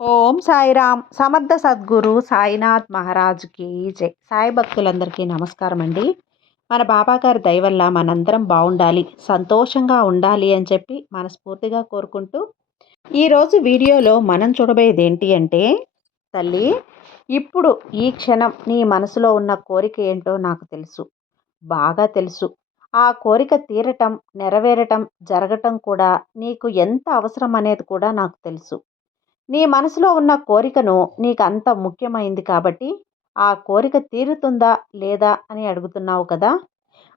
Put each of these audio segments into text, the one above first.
ఓం సాయిరామ్ సమర్థ సద్గురు సాయినాథ్ మహారాజ్కి జై. సాయి భక్తులందరికీ నమస్కారం అండి. మన బాబాగారి దయ వల్ల మనందరం బాగుండాలి సంతోషంగా ఉండాలి అని చెప్పి మనస్ఫూర్తిగా కోరుకుంటూ ఈరోజు వీడియోలో మనం చూడబోయేది ఏంటి అంటే తల్లి ఇప్పుడు ఈ క్షణం నీ మనసులో ఉన్న కోరిక ఏంటో నాకు తెలుసు బాగా తెలుసు. ఆ కోరిక తీరటం నెరవేరటం జరగటం కూడా నీకు ఎంత అవసరం అనేది కూడా నాకు తెలుసు. నీ మనసులో ఉన్న కోరికను నీకు అంత ముఖ్యమైంది కాబట్టి ఆ కోరిక తీరుతుందా లేదా అని అడుగుతున్నావు కదా?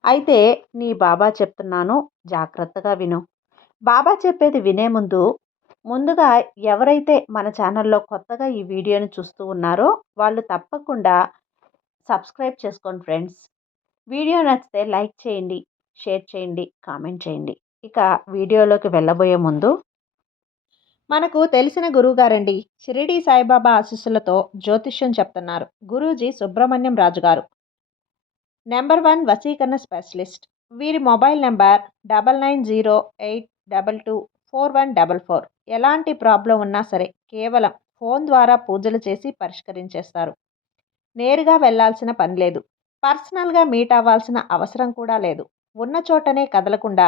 అయితే నీ బాబా చెప్తున్నాను జాగ్రత్తగా విను. బాబా చెప్పేది వినే ముందు ముందుగా ఎవరైతే మన ఛానల్లో కొత్తగా ఈ వీడియోని చూస్తూ ఉన్నారో వాళ్ళు తప్పకుండా సబ్స్క్రైబ్ చేసుకోండి ఫ్రెండ్స్. వీడియో నచ్చితే లైక్ చేయండి షేర్ చేయండి కామెంట్ చేయండి. ఇక వీడియోలోకి వెళ్ళబోయే ముందు మనకు తెలిసిన గురువుగారండి షిరిడి సాయిబాబా ఆశీస్సులతో జ్యోతిష్యం చెప్తున్నారు. గురూజీ సుబ్రహ్మణ్యం రాజు గారు. నెంబర్ వన్ వసీకరణ స్పెషలిస్ట్. వీరి mobile number double nine zero eight double two four one double four. ఎలాంటి ప్రాబ్లం ఉన్నా సరే కేవలం ఫోన్ ద్వారా పూజలు చేసి పరిష్కరించేస్తారు. నేరుగా వెళ్ళాల్సిన పని లేదు. పర్సనల్గా మీట్ అవ్వాల్సిన అవసరం కూడా లేదు. ఉన్న చోటనే కదలకుండా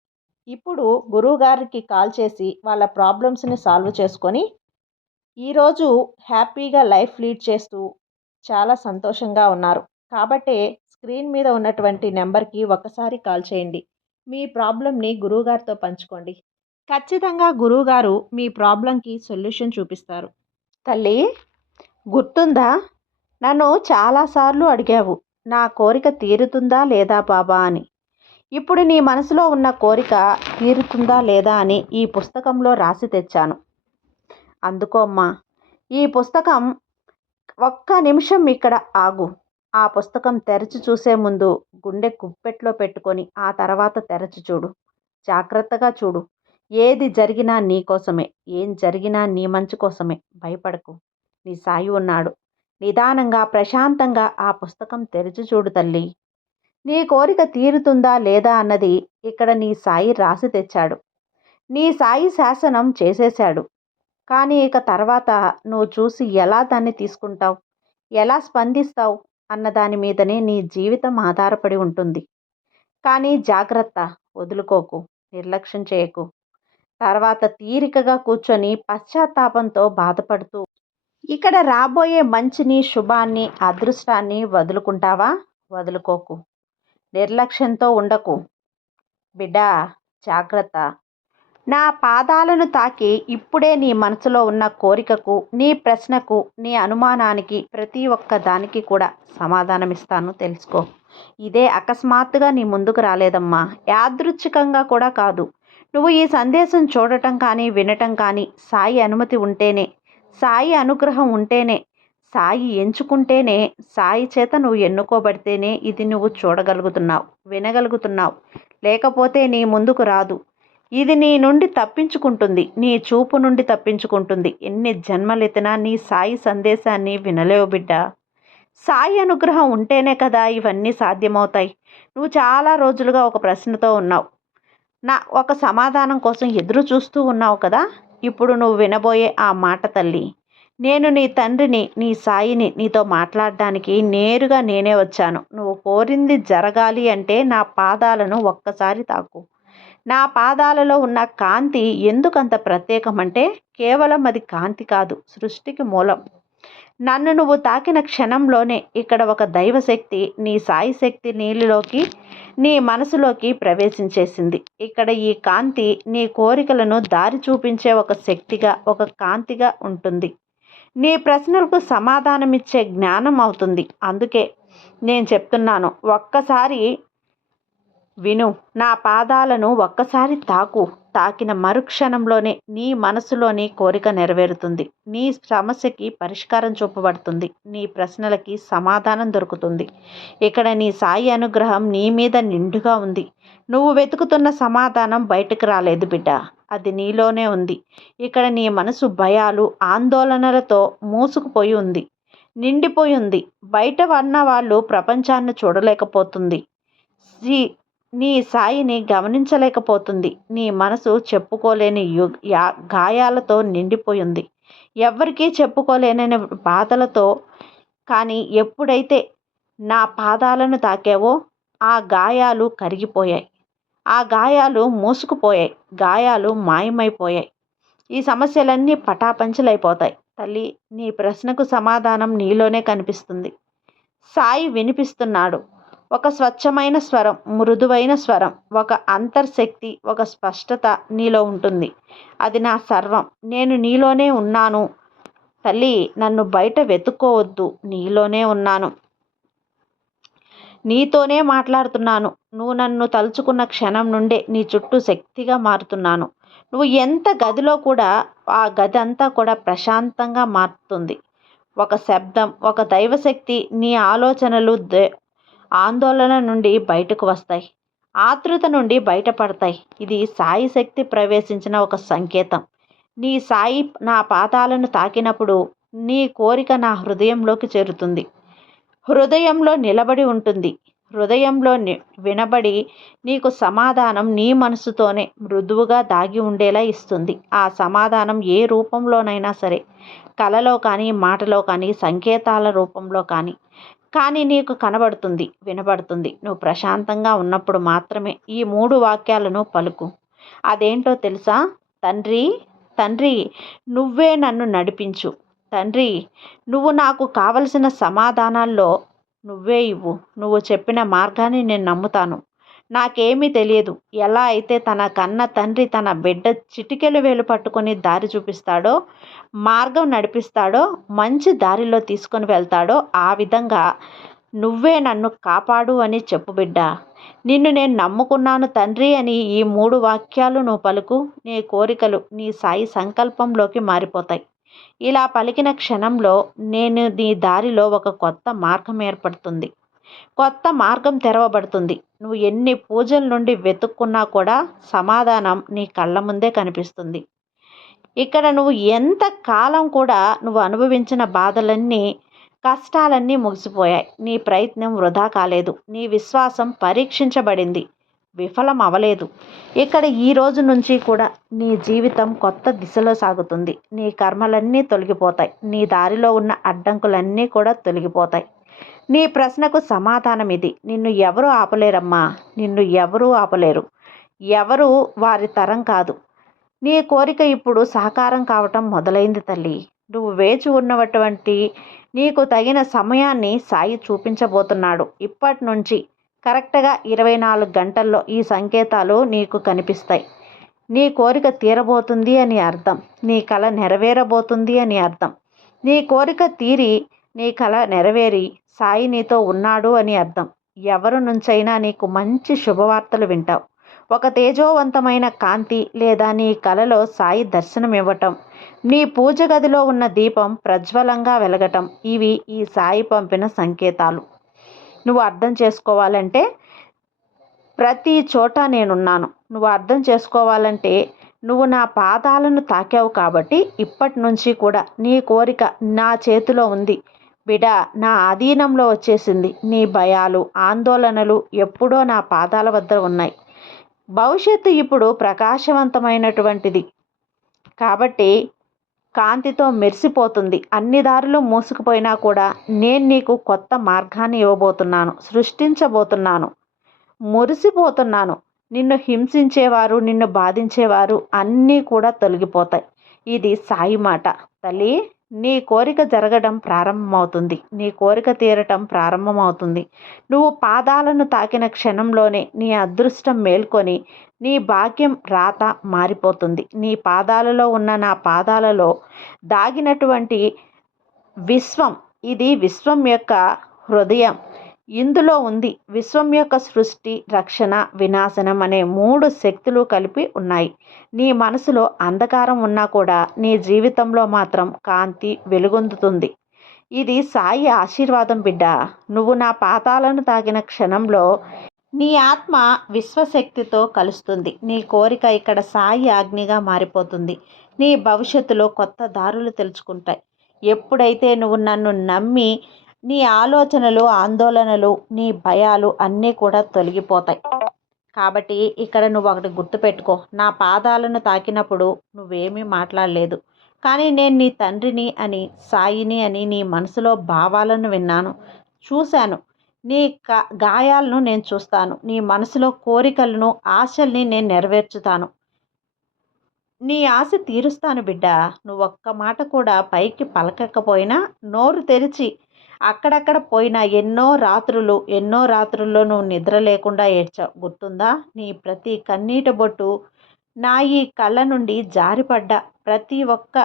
ఇప్పుడు గురువుగారికి కాల్ చేసి వాళ్ళ ప్రాబ్లమ్స్ని సాల్వ్ చేసుకొని ఈరోజు హ్యాపీగా లైఫ్ లీడ్ చేస్తూ చాలా సంతోషంగా ఉన్నారు. కాబట్టే స్క్రీన్ మీద ఉన్నటువంటి నెంబర్కి ఒకసారి కాల్ చేయండి. మీ ప్రాబ్లమ్ని గురువుగారితో పంచుకోండి. ఖచ్చితంగా గురువుగారు మీ ప్రాబ్లంకి సొల్యూషన్ చూపిస్తారు. తల్లి గుర్తుందా? నన్ను చాలాసార్లు అడిగావు. నా కోరిక తీరుతుందా లేదా బాబా అని. ఇప్పుడు నీ మనసులో ఉన్న కోరిక తీరుతుందా లేదా అని ఈ పుస్తకంలో రాసి తెచ్చాను. అందుకోమ్మా ఈ పుస్తకం ఒక్క నిమిషం ఇక్కడ ఆగు. ఆ పుస్తకం తెరచి చూసే ముందు గుండె కుప్పెట్లో పెట్టుకొని ఆ తర్వాత తెరచి చూడు. జాగ్రత్తగా చూడు. ఏది జరిగినా నీ కోసమే. ఏం జరిగినా నీ మంచి కోసమే. భయపడకు. నీ సాయి ఉన్నాడు. నిదానంగా ప్రశాంతంగా ఆ పుస్తకం తెరిచి చూడు తల్లి. నీ కోరిక తీరుతుందా లేదా అన్నది ఇక్కడ నీ సాయి రాసి తెచ్చాడు. నీ సాయి శాసనం చేసేశాడు. కానీ ఇక తర్వాత నువ్వు చూసి ఎలా దాన్ని తీసుకుంటావు? ఎలా స్పందిస్తావు? అన్న దాని మీదనే నీ జీవితం ఆధారపడి ఉంటుంది. కానీ జాగ్రత్త వదులుకోకు నిర్లక్ష్యం చేయకు. తర్వాత తీరికగా కూర్చొని పశ్చాత్తాపంతో బాధపడుతూ ఇక్కడ రాబోయే మంచిని శుభాన్ని అదృష్టాన్ని వదులుకుంటావా? వదులుకోకు. నిర్లక్ష్యంతో ఉండకు. బిడ్డా జాగ్రత్త. నా పాదాలను తాకి ఇప్పుడే నీ మనసులో ఉన్న కోరికకు నీ ప్రశ్నకు నీ అనుమానానికి ప్రతి ఒక్క దానికి కూడా సమాధానమిస్తాను. తెలుసుకో. ఇదే అకస్మాత్తుగా నీ ముందుకు రాలేదమ్మా. యాదృచ్ఛికంగా కూడా కాదు. నువ్వు ఈ సందేశం చూడటం కానీ వినటం కానీ సాయి అనుమతి ఉంటేనే సాయి అనుగ్రహం ఉంటేనే సాయి ఎంచుకుంటేనే సాయి చేత నువ్వు ఎన్నుకోబడితేనే ఇది నువ్వు చూడగలుగుతున్నావు వినగలుగుతున్నావు. లేకపోతే నీ ముందుకు రాదు. ఇది నీ నుండి తప్పించుకుంటుంది. నీ చూపు నుండి తప్పించుకుంటుంది. ఎన్ని జన్మలెత్తినా నీ సాయి సందేశాన్ని వినలేవు బిడ్డ. సాయి అనుగ్రహం ఉంటేనే కదా ఇవన్నీ సాధ్యమవుతాయి. నువ్వు చాలా రోజులుగా ఒక ప్రశ్నతో ఉన్నావు. నా ఒక సమాధానం కోసం ఎదురు చూస్తూ ఉన్నావు కదా? ఇప్పుడు నువ్వు వినబోయే ఆ మాట తల్లి. నేను నీ తండ్రిని నీ సాయిని నీతో మాట్లాడడానికి నేరుగా నేనే వచ్చాను. నువ్వు కోరింది జరగాలి అంటే నా పాదాలను ఒక్కసారి తాకు. నా పాదాలలో ఉన్న కాంతి ఎందుకంత ప్రత్యేకమంటే కేవలం అది కాంతి కాదు సృష్టికి మూలం. నన్ను నువ్వు తాకిన క్షణంలోనే ఇక్కడ ఒక దైవశక్తి నీ సాయి శక్తి నీళ్ళలోకి నీ మనసులోకి ప్రవేశించేసింది. ఇక్కడ ఈ కాంతి నీ కోరికలను దారి చూపించే ఒక శక్తిగా ఒక కాంతిగా ఉంటుంది. నీ ప్రశ్నలకు సమాధానమిచ్చే జ్ఞానం అవుతుంది. అందుకే నేను చెప్తున్నాను ఒక్కసారి విను. నా పాదాలను ఒక్కసారి తాకు. తాకిన మరుక్షణంలోనే నీ మనసులోని కోరిక నెరవేరుతుంది. నీ సమస్యకి పరిష్కారం చూపబడుతుంది. నీ ప్రశ్నలకి సమాధానం దొరుకుతుంది. ఇక్కడ నీ సాయి అనుగ్రహం నీ మీద నిండుగా ఉంది. నువ్వు వెతుకుతున్న సమాధానం బయటకు రాలేదు బిడ్డ. అది నీలోనే ఉంది. ఇక్కడ నీ మనసు భయాలు ఆందోళనలతో మూసుకుపోయి ఉంది. నిండిపోయి ఉంది. బయట ఉన్న వాళ్ళు ప్రపంచాన్ని చూడలేకపోతుంది. నీ సాయిని గమనించలేకపోతుంది. నీ మనసు చెప్పుకోలేని యు యా గాయాలతో నిండిపోయింది ఎవ్వరికీ చెప్పుకోలేని బాధలతో కానీ ఎప్పుడైతే నా పాదాలను తాకావో ఆ గాయాలు కరిగిపోయాయి. ఆ గాయాలు మూసుకుపోయాయి. గాయాలు మాయమైపోయాయి. ఈ సమస్యలన్నీ పటాపంచలైపోతాయి. తల్లి నీ ప్రశ్నకు సమాధానం నీలోనే కనిపిస్తుంది. సాయి వినిపిస్తున్నాడు. ఒక స్వచ్ఛమైన స్వరం మృదువైన స్వరం ఒక అంతర్శక్తి ఒక స్పష్టత నీలో ఉంటుంది. అది నా సర్వం. నేను నీలోనే ఉన్నాను. తల్లి నన్ను బయట వెతుక్కోవద్దు. నీలోనే ఉన్నాను. నీతోనే మాట్లాడుతున్నాను. నువ్వు నన్ను తలుచుకున్న క్షణం నుండే నీ చుట్టూ శక్తిగా మారుతున్నాను. నువ్వు ఎంత గదిలో కూడా ఆ గది అంతా కూడా ప్రశాంతంగా మారుతుంది. ఒక శబ్దం ఒక దైవశక్తి నీ ఆలోచనలు ఆందోళన నుండి బయటకు వస్తాయి. ఆతృత నుండి బయటపడతాయి. ఇది సాయి శక్తి ప్రవేశించిన ఒక సంకేతం. నీ సాయి నా పాతాలను తాకినప్పుడు నీ కోరిక నా హృదయంలోకి చేరుతుంది. హృదయంలో నిలబడి ఉంటుంది. హృదయంలో వినబడి నీకు సమాధానం నీ మనసుతోనే మృదువుగా దాగి ఉండేలా ఇస్తుంది. ఆ సమాధానం ఏ రూపంలోనైనా సరే కలలో కానీ మాటలో కానీ సంకేతాల రూపంలో కానీ కానీ నీకు కనబడుతుంది వినబడుతుంది. నువ్వు ప్రశాంతంగా ఉన్నప్పుడు మాత్రమే ఈ మూడు వాక్యాలను పలుకు. అదేంటో తెలుసా? తండ్రి తండ్రి నువ్వే నన్ను నడిపించు. తండ్రి నువ్వు నాకు కావలసిన సమాధానాల్లో నువ్వే ఇవ్వు. నువ్వు చెప్పిన మార్గాన్ని నేను నమ్ముతాను. నాకేమీ తెలియదు. ఎలా అయితే తన కన్న తండ్రి తన బిడ్డ చిటికెలు వేలు పట్టుకొని దారి చూపిస్తాడో మార్గం నడిపిస్తాడో మంచి దారిలో తీసుకొని వెళ్తాడో ఆ విధంగా నువ్వే నన్ను కాపాడు అని చెప్పు బిడ్డ. నిన్ను నేను నమ్ముకున్నాను తండ్రి అని ఈ మూడు వాక్యాలు నువ్వు పలుకు. నీ కోరికలు నీ సాయి సంకల్పంలోకి మారిపోతాయి. ఇలా పలికిన క్షణంలో నేను నీ దారిలో ఒక కొత్త మార్గం ఏర్పడుతుంది. కొత్త మార్గం తెరవబడుతుంది. నువ్వు ఎన్ని పూజల నుండి వెతుక్కున్నా కూడా సమాధానం నీ కళ్ళ ముందే కనిపిస్తుంది. ఇక్కడ నువ్వు ఎంత కాలం కూడా నువ్వు అనుభవించిన బాధలన్నీ కష్టాలన్నీ ముగిసిపోయాయి. నీ ప్రయత్నం వృధా కాలేదు. నీ విశ్వాసం పరీక్షించబడింది. విఫలం అవలేదు ఇక్కడ ఈ రోజు నుంచి కూడా నీ జీవితం కొత్త దిశలో సాగుతుంది. నీ కర్మలన్నీ తొలగిపోతాయి. నీ దారిలో ఉన్న అడ్డంకులన్నీ కూడా తొలగిపోతాయి. నీ ప్రశ్నకు సమాధానం ఇది నిన్ను ఎవరు ఆపలేరమ్మా. నిన్ను ఎవరూ ఆపలేరు. ఎవరు వారి తరం కాదు. నీ కోరిక ఇప్పుడు సాకారం కావటం మొదలైంది తల్లి. నువ్వు వేచి ఉన్నటువంటి నీకు తగిన సమయాన్ని సాయి చూపించబోతున్నాడు. ఇప్పటి నుంచి కరెక్ట్గా ఇరవై నాలుగు గంటల్లో ఈ సంకేతాలు నీకు కనిపిస్తాయి. నీ కోరిక తీరబోతుంది అని అర్థం. నీ కళ నెరవేరబోతుంది అని అర్థం. నీ కోరిక తీరి నీ కళ నెరవేరి సాయి నీతో ఉన్నాడు అని అర్థం. ఎవరి నుంచైనా నీకు మంచి శుభవార్తలు వింటావు. ఒక తేజోవంతమైన కాంతి లేదా నీ కలలో సాయి దర్శనం ఇవ్వటం నీ పూజ గదిలో ఉన్న దీపం ప్రజ్వలంగా వెలగటం ఇవి ఈ సాయి పంపిన సంకేతాలు. నువ్వు అర్థం చేసుకోవాలంటే ప్రతి చోట నేనున్నాను. నువ్వు అర్థం చేసుకోవాలంటే నువ్వు నా పాదాలను తాకావు కాబట్టి ఇప్పటి నుంచి కూడా నీ కోరిక నా చేతిలో ఉంది. బిడ నా ఆధీనంలో వచ్చేసింది. నీ భయాలు ఆందోళనలు ఎప్పుడో నా పాదాల వద్ద ఉన్నాయి. భవిష్యత్తు ఇప్పుడు ప్రకాశవంతమైనటువంటిది. కాబట్టి కాంతితో మెరిసిపోతుంది. అన్ని దారులు మూసుకుపోయినా కూడా నేను నీకు కొత్త మార్గాన్ని ఇవ్వబోతున్నాను. సృష్టించబోతున్నాను. మురిసిపోతున్నాను. నిన్ను హింసించేవారు నిన్ను బాధించేవారు అన్నీ కూడా తొలగిపోతాయి. ఇది సాయి మాట. తల్లి నీ కోరిక జరగడం ప్రారంభమవుతుంది. నీ కోరిక తీరటం ప్రారంభమవుతుంది. నువ్వు పాదాలను తాకిన క్షణంలోనే నీ అదృష్టం మేల్కొని నీ భాగ్యం రాత మారిపోతుంది. నీ పాదాలలో ఉన్న నా పాదాలలో దాగినటువంటి విశ్వం ఇది విశ్వం యొక్క హృదయం. ఇందులో ఉంది విశ్వం యొక్క సృష్టి రక్షణ వినాశనం అనే మూడు శక్తులు కలిపి ఉన్నాయి. నీ మనసులో అంధకారం ఉన్నా కూడా నీ జీవితంలో మాత్రం కాంతి వెలుగొందుతుంది. ఇది సాయి ఆశీర్వాదం బిడ్డ. నువ్వు నా పాతాలను తాగిన క్షణంలో నీ ఆత్మ విశ్వశక్తితో కలుస్తుంది. నీ కోరిక ఇక్కడ సాయి ఆజ్ఞగా మారిపోతుంది. నీ భవిష్యత్తులో కొత్త దారులు తెలుసుకుంటాయి. ఎప్పుడైతే నువ్వు నన్ను నమ్మి నీ ఆలోచనలు ఆందోళనలు నీ భయాలు అన్నీ కూడా తొలగిపోతాయి. కాబట్టి ఇక్కడ నువ్వు ఒకటి గుర్తుపెట్టుకో. నా పాదాలను తాకినప్పుడు నువ్వేమీ మాట్లాడలేదు. కానీ నేను నీ తండ్రిని అని సాయిని అని నీ మనసులో భావాలను విన్నాను. చూశాను. నీ గాయాలను నేను చూస్తాను. నీ మనసులో కోరికలను ఆశల్ని నేను నెరవేర్చుతాను. నీ ఆశ తీరుస్తాను బిడ్డ. నువ్వు ఒక్క మాట కూడా పైకి పలకకపోయినా నోరు తెరిచి అక్కడక్కడ పోయిన ఎన్నో రాత్రులు ఎన్నో రాత్రుల్లో నువ్వు నిద్ర లేకుండా ఏడ్చావు. గుర్తుందా? నీ ప్రతి కన్నీట బొట్టు నా ఈ కళ్ళ నుండి జారిపడ్డ ప్రతి ఒక్క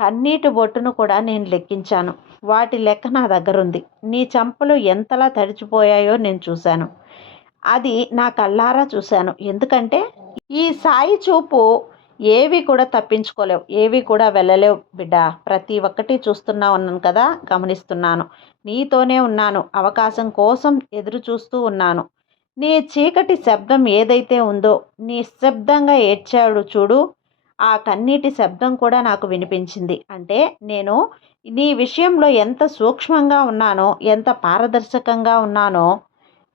కన్నీటి బొట్టును కూడా నేను లెక్కించాను. వాటి లెక్క నా దగ్గర ఉంది నీ చంపలు ఎంతలా తడిచిపోయాయో నేను చూశాను. అది నా కళ్ళారా చూశాను. ఎందుకంటే ఈ సాయి చూపు ఏవి కూడా తప్పించుకోలేవు ఏవి కూడా వెళ్ళలేవు బిడ్డ. ప్రతి ఒక్కటి చూస్తున్నా ఉన్నాను కదా గమనిస్తున్నాను. నీతోనే ఉన్నాను అవకాశం కోసం ఎదురు చూస్తూ ఉన్నాను. నీ చీకటి శబ్దం ఏదైతే ఉందో నిశ్శబ్దంగా ఏడ్చాడు చూడు ఆ కన్నీటి శబ్దం కూడా నాకు వినిపించింది. అంటే నేను నీ విషయంలో ఎంత సూక్ష్మంగా ఉన్నానో ఎంత పారదర్శకంగా ఉన్నానో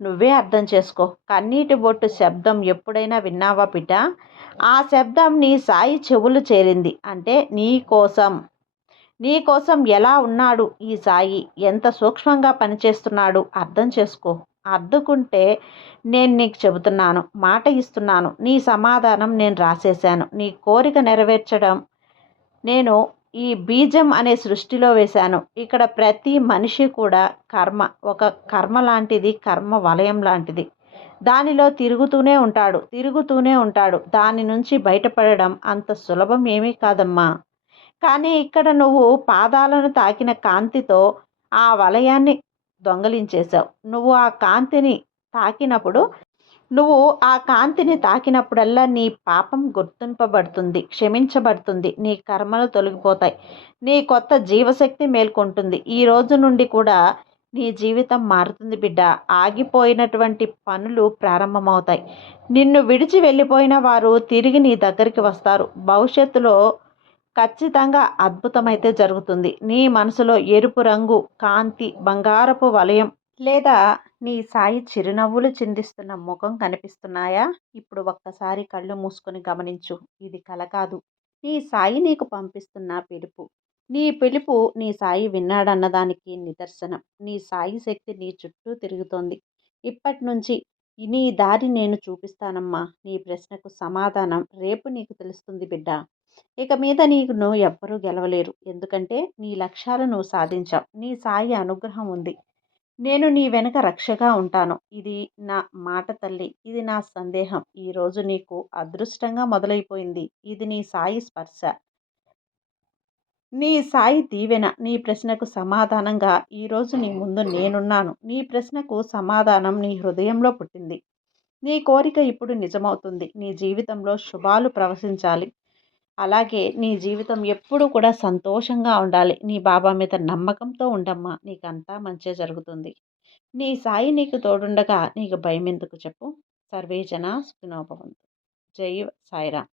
నువ్వే అర్థం చేసుకో. కన్నీటి బొట్టు శబ్దం ఎప్పుడైనా విన్నావా బిడ్డ? ఆ శబ్దం నీ సాయి చెవులు చేరింది. అంటే నీ కోసం. నీ కోసం ఎలా ఉన్నాడు ఈ సాయి? ఎంత సూక్ష్మంగా పనిచేస్తున్నాడు? అర్థం చేసుకో. అర్థకుంటే నేను నీకు చెబుతున్నాను. మాట ఇస్తున్నాను. నీ సమాధానం నేను రాసేశాను. నీ కోరిక నెరవేర్చడం నేను ఈ బీజం అనే సృష్టిలో వేశాను. ఇక్కడ ప్రతి మనిషి కూడా కర్మ. ఒక కర్మ లాంటిది కర్మ వలయం లాంటిది. దానిలో తిరుగుతూనే ఉంటాడు తిరుగుతూనే ఉంటాడు. దాని నుంచి బయటపడడం అంత సులభం ఏమీ కాదమ్మా. కానీ ఇక్కడ నువ్వు పాదాలను తాకిన కాంతితో ఆ వలయాన్ని దొంగలించేశావు. నువ్వు ఆ కాంతిని తాకినప్పుడు నువ్వు ఆ కాంతిని తాకినప్పుడల్లా నీ పాపం గుర్తింపబడుతుంది క్షమించబడుతుంది నీ కర్మలు తొలగిపోతాయి నీ కొత్త జీవశక్తి మేల్కొంటుంది. ఈ రోజు నుండి కూడా నీ జీవితం మారుతుంది బిడ్డ. ఆగిపోయినటువంటి పనులు ప్రారంభమవుతాయి. నిన్ను విడిచి వెళ్ళిపోయిన వారు తిరిగి నీ దగ్గరికి వస్తారు. భవిష్యత్తులో ఖచ్చితంగా అద్భుతమైతే జరుగుతుంది. నీ మనసులో ఎరుపు రంగు కాంతి బంగారపు వలయం లేదా నీ సాయి చిరునవ్వులు చిందిస్తున్న ముఖం కనిపిస్తున్నాయా? ఇప్పుడు ఒక్కసారి కళ్ళు మూసుకొని గమనించు. ఇది కల కాదు. నీ సాయి నీకు పంపిస్తున్న పిలుపు. నీ పిలుపు నీ సాయి విన్నాడన్నదానికి నిదర్శనం. నీ సాయి శక్తి నీ చుట్టూ తిరుగుతోంది. ఇప్పటి నుంచి నీ దారి నేను చూపిస్తానమ్మా. నీ ప్రశ్నకు సమాధానం రేపు నీకు తెలుస్తుంది బిడ్డ. ఇక మీద నీకు నువ్వు ఎవ్వరూ గెలవలేరు. ఎందుకంటే నీ లక్ష్యాలను సాధించావు. నీ సాయి అనుగ్రహం ఉంది. నేను నీ వెనుక రక్షగా ఉంటాను. ఇది నా మాట తల్లి. ఇది నా సందేహం. ఈరోజు నీకు అదృష్టంగా మొదలైపోయింది. ఇది నీ సాయి స్పర్శ. నీ సాయి దీవెన నీ ప్రశ్నకు సమాధానంగా ఈరోజు నీ ముందు నేనున్నాను. నీ ప్రశ్నకు సమాధానం నీ హృదయంలో పుట్టింది. నీ కోరిక ఇప్పుడు నిజమవుతుంది. నీ జీవితంలో శుభాలు ప్రవశించాలి. అలాగే నీ జీవితం ఎప్పుడు కూడా సంతోషంగా ఉండాలి. నీ బాబా మీద నమ్మకంతో ఉండమ్మా. నీకంతా మంచి జరుగుతుంది. నీ సాయి నీకు తోడుండగా నీకు భయం ఎందుకు చెప్పు. సర్వేజన సుఖినోభవంతు. జై సాయిరామ్.